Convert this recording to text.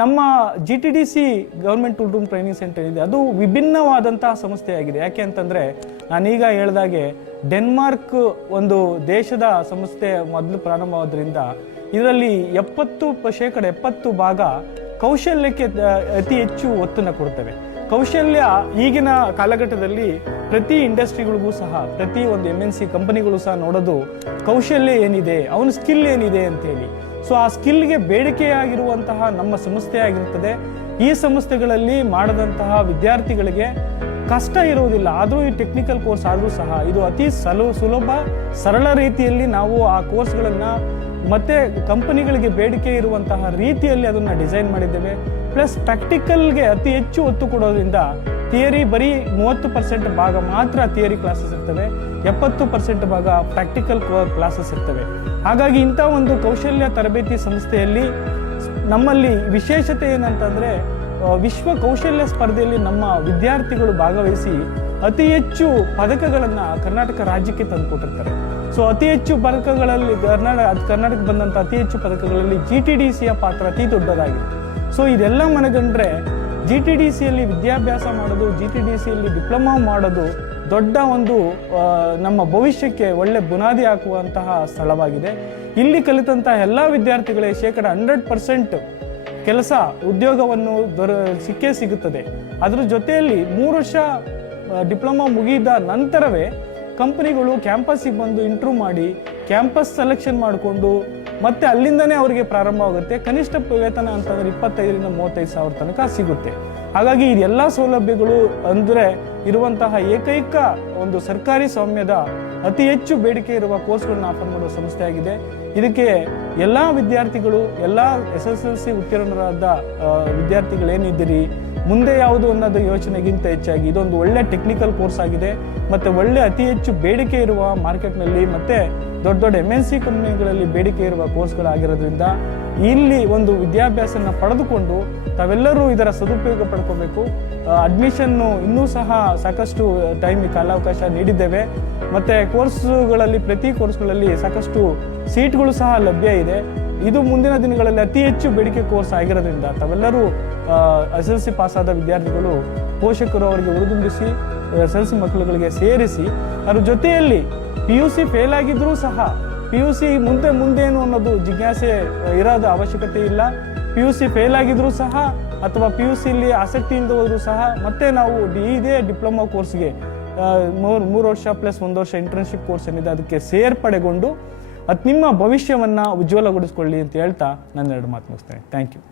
ನಮ್ಮ G T D C government tool room training centre ಇದೆ ಅದು ವಿಭಿನ್ನವಾದಂತಹ ಸಂಸ್ಥೆಯಾಗಿದೆ. ಯಾಕೆ ಅಂತಂದರೆ, ನಾನೀಗ ಹೇಳ್ದಾಗೆ ಡೆನ್ಮಾರ್ಕ್ ಒಂದು ದೇಶದ ಸಂಸ್ಥೆ ಮೊದಲು ಪ್ರಾರಂಭವಾದ್ರಿಂದ ಇದರಲ್ಲಿ ಎಪ್ಪತ್ತು ಶೇಕಡ ಎಪ್ಪತ್ತು ಭಾಗ ಕೌಶಲ್ಯಕ್ಕೆ ಅತಿ ಹೆಚ್ಚು ಒತ್ತನ್ನು ಕೊಡ್ತವೆ. ಕೌಶಲ್ಯ ಈಗಿನ ಕಾಲಘಟ್ಟದಲ್ಲಿ ಪ್ರತಿ ಇಂಡಸ್ಟ್ರಿಗಳಿಗೂ ಸಹ, ಪ್ರತಿ ಒಂದು ಎಂ ಎನ್ ಸಿ ಕಂಪನಿಗಳು ಸಹ ನೋಡೋದು ಕೌಶಲ್ಯ ಏನಿದೆ, ಅವನ ಸ್ಕಿಲ್ ಏನಿದೆ ಅಂತೇಳಿ. ಸೊ ಆ ಸ್ಕಿಲ್ಗೆ ಬೇಡಿಕೆಯಾಗಿರುವಂತಹ ನಮ್ಮ ಸಂಸ್ಥೆ ಆಗಿರುತ್ತದೆ ಈ ಸಂಸ್ಥೆಗಳಲ್ಲಿ ಮಾಡಿದಂತಹ ವಿದ್ಯಾರ್ಥಿಗಳಿಗೆ ಕಷ್ಟ ಇರುವುದಿಲ್ಲ. ಆದರೂ ಈ ಟೆಕ್ನಿಕಲ್ ಕೋರ್ಸ್ ಆದರೂ ಸಹ ಇದು ಅತಿ ಸಲು, ಸುಲಭ, ಸರಳ ರೀತಿಯಲ್ಲಿ ನಾವು ಆ ಕೋರ್ಸ್ಗಳನ್ನು ಮತ್ತೆ ಕಂಪನಿಗಳಿಗೆ ಬೇಡಿಕೆ ಇರುವಂತಹ ರೀತಿಯಲ್ಲಿ ಅದನ್ನು ಡಿಸೈನ್ ಮಾಡಿದ್ದೇವೆ. ಪ್ಲಸ್ ಪ್ರಾಕ್ಟಿಕಲ್ಗೆ ಅತಿ ಹೆಚ್ಚು ಒತ್ತು ಕೊಡೋದ್ರಿಂದ ಥಿಯರಿ ಬರೀ ಮೂವತ್ತು ಪರ್ಸೆಂಟ್ ಭಾಗ ಮಾತ್ರ ಥಿಯರಿ ಕ್ಲಾಸಸ್ ಇರ್ತವೆ, ಎಪ್ಪತ್ತು ಪರ್ಸೆಂಟ್ ಭಾಗ ಪ್ರಾಕ್ಟಿಕಲ್ ಕ್ಲಾಸಸ್ ಇರ್ತವೆ. ಹಾಗಾಗಿ ಇಂಥ ಒಂದು ಕೌಶಲ್ಯ ತರಬೇತಿ ಸಂಸ್ಥೆಯಲ್ಲಿ ನಮ್ಮಲ್ಲಿ ವಿಶೇಷತೆ ಏನಂತಂದರೆ ವಿಶ್ವ ಕೌಶಲ್ಯ ಸ್ಪರ್ಧೆಯಲ್ಲಿ ನಮ್ಮ ವಿದ್ಯಾರ್ಥಿಗಳು ಭಾಗವಹಿಸಿ ಅತಿ ಹೆಚ್ಚು ಪದಕಗಳನ್ನು ಕರ್ನಾಟಕ ರಾಜ್ಯಕ್ಕೆ ತಂದುಕೊಟ್ಟಿರ್ತಾರೆ. ಸೊ ಅತಿ ಹೆಚ್ಚು ಪದಕಗಳಲ್ಲಿ ಕರ್ನಾಟಕ ಕರ್ನಾಟಕ ಬಂದಂಥ ಅತಿ ಹೆಚ್ಚು ಪದಕಗಳಲ್ಲಿ ಜಿ ಟಿ ಡಿ ಸಿಯ ಪಾತ್ರ ಅತಿ ದೊಡ್ಡದಾಗಿದೆ. ಸೊ ಇದೆಲ್ಲ ಮನಗಂಡ್ರೆ ಜಿ ಟಿ ಡಿ ಸಿಯಲ್ಲಿ ವಿದ್ಯಾಭ್ಯಾಸ ಮಾಡೋದು, ಜಿ ಟಿ ಡಿ ಸಿಯಲ್ಲಿ ಡಿಪ್ಲೊಮಾ ಮಾಡೋದು ದೊಡ್ಡ ಒಂದು ನಮ್ಮ ಭವಿಷ್ಯಕ್ಕೆ ಒಳ್ಳೆ ಬುನಾದಿ ಹಾಕುವಂತಹ ಸ್ಥಳವಾಗಿದೆ. ಇಲ್ಲಿ ಕಲಿತಂತಹ ಎಲ್ಲ ವಿದ್ಯಾರ್ಥಿಗಳಿಗೆ ಶೇಕಡ ಹಂಡ್ರೆಡ್ ಪರ್ಸೆಂಟ್ ಕೆಲಸ, ಉದ್ಯೋಗವನ್ನು ದೊರ, ಸಿಕ್ಕೇ ಸಿಗುತ್ತದೆ. ಅದರ ಜೊತೆಯಲ್ಲಿ ಮೂರು ವರ್ಷ ಡಿಪ್ಲೊಮಾ ಮುಗಿದ ನಂತರವೇ ಕಂಪನಿಗಳು ಕ್ಯಾಂಪಸ್ಸಿಗೆ ಬಂದು ಇಂಟ್ರೂ ಮಾಡಿ, ಕ್ಯಾಂಪಸ್ ಸೆಲೆಕ್ಷನ್ ಮಾಡಿಕೊಂಡು ಮತ್ತೆ ಅಲ್ಲಿಂದನೇ ಅವರಿಗೆ ಪ್ರಾರಂಭವಾಗುತ್ತೆ. ಕನಿಷ್ಠ ವೇತನ ಅಂತಂದ್ರೆ ಇಪ್ಪತ್ತೈದರಿಂದ ಮೂವತ್ತೈದು ಸಾವಿರ ತನಕ ಸಿಗುತ್ತೆ. ಹಾಗಾಗಿ ಇದೆಲ್ಲ ಸೌಲಭ್ಯಗಳು ಅಂದರೆ ಇರುವಂತಹ ಏಕೈಕ ಒಂದು ಸರ್ಕಾರಿ ಸ್ವಾಮ್ಯದ ಅತಿ ಹೆಚ್ಚು ಬೇಡಿಕೆ ಇರುವ ಕೋರ್ಸ್ಗಳನ್ನ ಆಫರ್ ಮಾಡುವ ಸಂಸ್ಥೆಯಾಗಿದೆ. ಇದಕ್ಕೆ ಎಲ್ಲ ವಿದ್ಯಾರ್ಥಿಗಳು, ಎಲ್ಲ ಎಸ್ ಎಸ್ ಎಲ್ ಸಿ ಉತ್ತೀರ್ಣರಾದ ವಿದ್ಯಾರ್ಥಿಗಳೇನಿದ್ದೀರಿ? ಮುಂದೆ ಯಾವುದು ಅನ್ನೋದು ಯೋಚನೆಗಿಂತ ಹೆಚ್ಚಾಗಿ ಇದೊಂದು ಒಳ್ಳೆ ಟೆಕ್ನಿಕಲ್ ಕೋರ್ಸ್ ಆಗಿದೆ. ಮತ್ತೆ ಒಳ್ಳೆ ಅತಿ ಹೆಚ್ಚು ಬೇಡಿಕೆ ಇರುವ ಮಾರ್ಕೆಟ್ನಲ್ಲಿ ಮತ್ತೆ ದೊಡ್ಡ ದೊಡ್ಡ ಎಂ ಎನ್ ಸಿ ಕಂಪನಿಗಳಲ್ಲಿ ಬೇಡಿಕೆ ಇರುವ ಕೋರ್ಸ್ಗಳಾಗಿರೋದ್ರಿಂದ ಇಲ್ಲಿ ಒಂದು ವಿದ್ಯಾಭ್ಯಾಸನ ಪಡೆದುಕೊಂಡು ತಾವೆಲ್ಲರೂ ಇದರ ಸದುಪಯೋಗ ಪಡ್ಕೋಬೇಕು. ಅಡ್ಮಿಷನ್ನು ಇನ್ನೂ ಸಹ ಸಾಕಷ್ಟು ಟೈಮ್ ಕಾಲಾವಕಾಶ ನೀಡಿದ್ದೇವೆ. ಮತ್ತೆ ಕೋರ್ಸ್ಗಳಲ್ಲಿ ಪ್ರತಿ ಕೋರ್ಸ್ಗಳಲ್ಲಿ ಸಾಕಷ್ಟು ಸೀಟ್ಗಳು ಸಹ ಲಭ್ಯ ಇದೆ. ಇದು ಮುಂದಿನ ದಿನಗಳಲ್ಲಿ ಅತಿ ಹೆಚ್ಚು ಬೇಡಿಕೆ ಕೋರ್ಸ್ ಆಗಿರೋದ್ರಿಂದ ತಾವೆಲ್ಲರೂ ಎಸ್ ಎಲ್ ಸಿ ಪಾಸಾದ ವಿದ್ಯಾರ್ಥಿಗಳು, ಪೋಷಕರು ಅವರಿಗೆ ಹುರಿದುಂಬಿಸಿ, ಎಸ್ ಎಲ್ ಸಿ ಮಕ್ಕಳುಗಳಿಗೆ ಸೇರಿಸಿ, ಅದ್ರ ಜೊತೆಯಲ್ಲಿ ಪಿ ಯು ಸಿ ಫೇಲ್ ಆಗಿದ್ರೂ ಸಹ ಪಿ ಯು ಸಿ ಮುಂದೆ ಮುಂದೇನು ಅನ್ನೋದು ಜಿಜ್ಞಾಸೆ ಇರೋದು ಅವಶ್ಯಕತೆ ಇಲ್ಲ. ಪಿ ಯು ಸಿ ಫೇಲ್ ಆಗಿದ್ರೂ ಸಹ ಅಥವಾ ಪಿ ಯು ಸಿಲಿ ಆಸಕ್ತಿ ಹೋದರೂ ಸಹ ಮತ್ತೆ ನಾವು ಇದೇ ಡಿಪ್ಲೊಮಾ ಕೋರ್ಸ್ಗೆ ಮೂರು ಮೂರು ವರ್ಷ ಪ್ಲಸ್ ಒಂದು ವರ್ಷ ಇಂಟರ್ನ್ಶಿಪ್ ಕೋರ್ಸ್ ಏನಿದೆ ಅದಕ್ಕೆ ಸೇರ್ಪಡೆಗೊಂಡು ಅದು ನಿಮ್ಮ ಭವಿಷ್ಯವನ್ನು ಉಜ್ವಲಗೊಳಿಸ್ಕೊಳ್ಳಿ ಅಂತ ಹೇಳ್ತಾ ನಾನು ಎರಡು ಮಾತು ಮುಗಿಸ್ತೇನೆ. Thank you